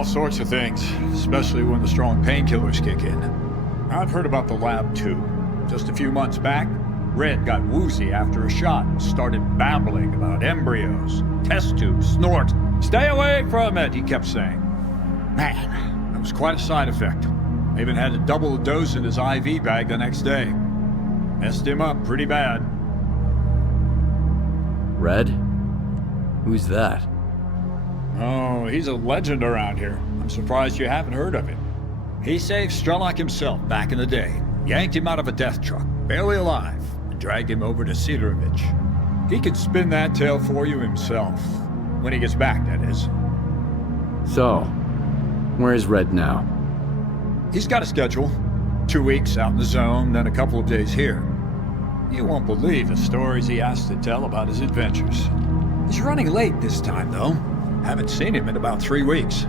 all sorts of things, especially when the strong painkillers kick in. I've heard about the lab too. Just a few months back, Red got woozy after a shot and started babbling about embryos, test tubes, snort. Stay away from it, he kept saying. Man, that was quite a side effect. I even had to double the dose in his IV bag the next day. Messed him up pretty bad. Red? Who's that? Oh, he's a legend around here. I'm surprised you haven't heard of him. He saved Strelok himself back in the day. Yanked him out of a death truck, barely alive, and dragged him over to Cedarovich. He can spin that tale for you himself. When he gets back, that is. So, where is Red now? He's got a schedule. 2 weeks out in the zone, then a couple of days here. You won't believe the stories he has to tell about his adventures. He's running late this time, though. Haven't seen him in about 3 weeks.